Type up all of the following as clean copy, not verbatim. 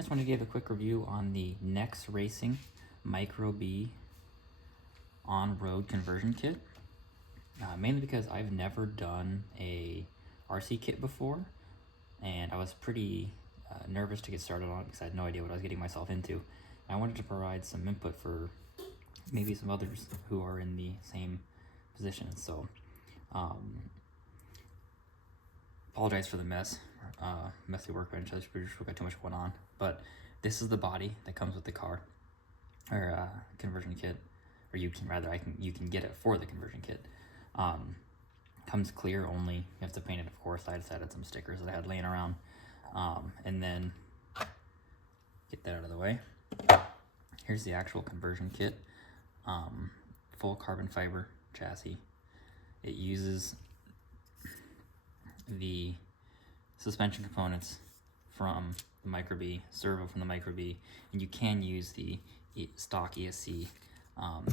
just wanted to give a quick review on the NEXX Racing Micro B on-road conversion kit. Mainly because I've never done a RC kit before, and I was pretty nervous to get started on it because I had no idea what I was getting myself into. I wanted to provide some input for maybe some others who are in the same position. So, apologize for the messy workbench. I just got too much going on. But this is the body that comes with the car, or conversion kit, or you can get it for the conversion kit. Comes clear only. You have to paint it, of course. I just added some stickers that I had laying around, and then get that out of the way. Here's the actual conversion kit. Full carbon fiber chassis. It uses the suspension components from the Micro B, servo from the Micro B, and you can use the stock ESC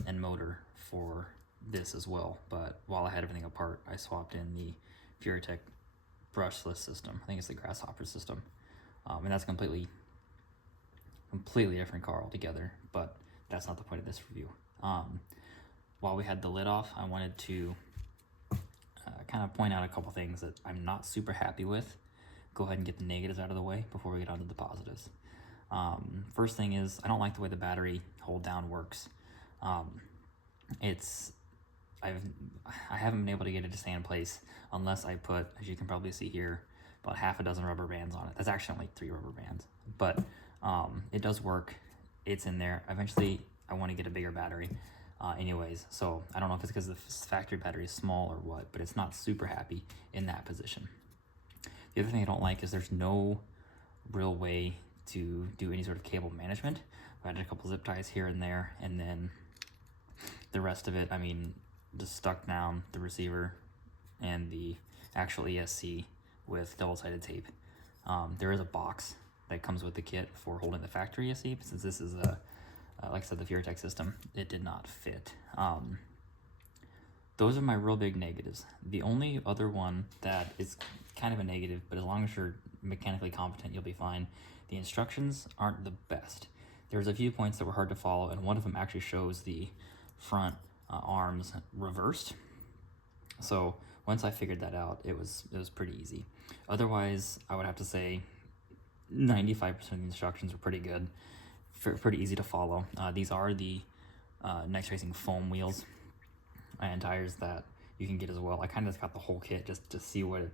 and motor for this as well. But while I had everything apart, I swapped in the Furitek Brushless system. I think it's the Grasshopper system, and that's completely different car altogether. But that's not the point of this review. While we had the lid off, I wanted to kind of point out a couple things that I'm not super happy with. Go ahead and get the negatives out of the way before we get on to the positives. First thing is, I don't like the way the battery hold down works. I haven't been able to get it to stay in place unless I put, as you can probably see here, about half a dozen rubber bands on it. That's actually only 3 rubber bands, but it does work. It's in there. Eventually, I want to get a bigger battery. Anyways, so I don't know if it's because the factory battery is small or what, but it's not super happy in that position. The other thing I don't like is there's no real way to do any sort of cable management. I added a couple zip ties here and there, and then the rest of it, I mean, just stuck down the receiver and the actual ESC with double-sided tape. There is a box that comes with the kit for holding the factory ESC, since this is a like I said, the Furitek system, it did not fit. Those are my real big negatives. The only other one that is kind of a negative, but as long as you're mechanically competent, you'll be fine. The instructions aren't the best. There's a few points that were hard to follow, and one of them actually shows the front arms reversed. So once I figured that out, it was pretty easy. Otherwise, I would have to say 95% of the instructions were pretty good. Pretty easy to follow. These are the NEXX Racing foam wheels and tires that you can get as well. I kind of just got the whole kit just to see what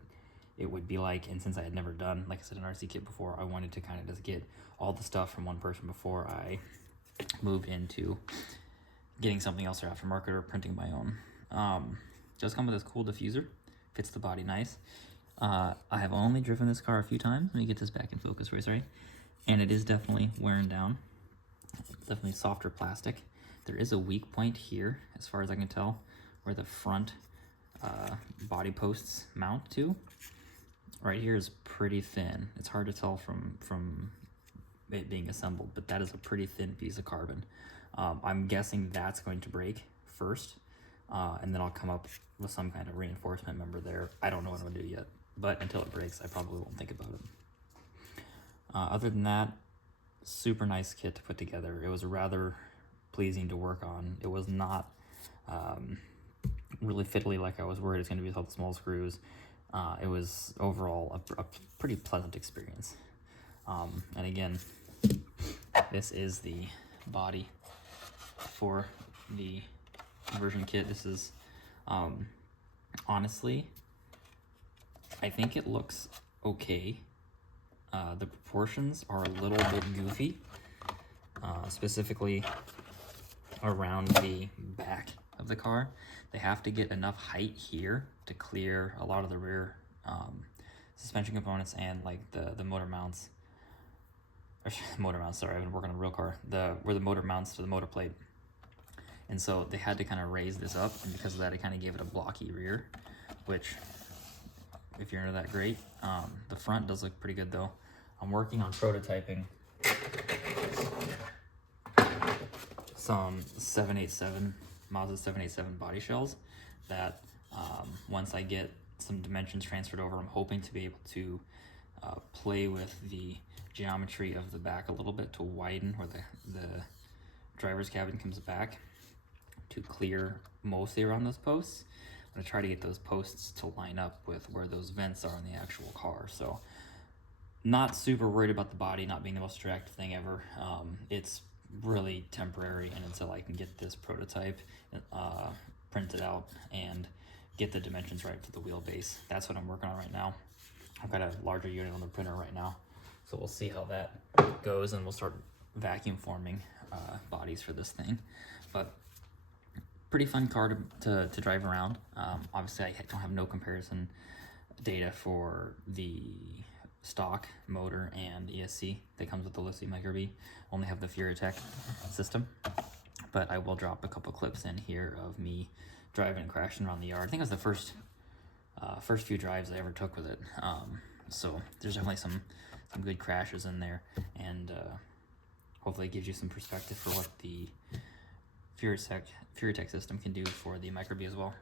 it would be like, and since I had never done, like I said, an RC kit before, I wanted to kind of just get all the stuff from one person before I moved into getting something else or aftermarket or printing my own. Does come with this cool diffuser, fits the body nice. I have only driven this car a few times. Let me get this back in focus for you, sorry. And it is definitely wearing down. It's definitely softer plastic. There is a weak point here, as far as I can tell, where the front body posts mount to. Right here is pretty thin. It's hard to tell from it being assembled, but that is a pretty thin piece of carbon. I'm guessing that's going to break first, and then I'll come up with some kind of reinforcement member there. I don't know what I'm gonna do yet, but until it breaks, I probably won't think about it. Other than that, super nice kit to put together. It was rather pleasing to work on. It was not really fiddly like I was worried it's going to be with all the small screws. It was overall a pretty pleasant experience. And again, this is the body for the conversion kit. This is, honestly, I think it looks okay. The proportions are a little bit goofy, specifically around the back of the car. They have to get enough height here to clear a lot of the rear suspension components and like the motor mounts. Motor mounts, sorry, I've been working on a real car. Where the motor mounts to the motor plate. And so they had to kind of raise this up, and because of that, it kind of gave it a blocky rear, which, if you're into that, great. The front does look pretty good though. I'm working on prototyping some 787 Mazda 787 body shells that once I get some dimensions transferred over, I'm hoping to be able to play with the geometry of the back a little bit to widen where the driver's cabin comes back to clear mostly around those posts. I'm gonna try to get those posts to line up with where those vents are in the actual car. So not super worried about the body not being the most attractive thing ever. It's really temporary, and until I can get this prototype printed out and get the dimensions right for the wheelbase. That's what I'm working on right now. I've got a larger unit on the printer right now, so we'll see how that goes, and we'll start vacuum forming bodies for this thing. But pretty fun car to drive around. Obviously, I don't have no comparison data for the stock motor and ESC that comes with the Losi Micro B. Only have the Furitek system, but I will drop a couple clips in here of me driving and crashing around the yard. I think it was the first few drives I ever took with it. So there's definitely some good crashes in there, and hopefully it gives you some perspective for what the Furitek system can do for the Micro B as well.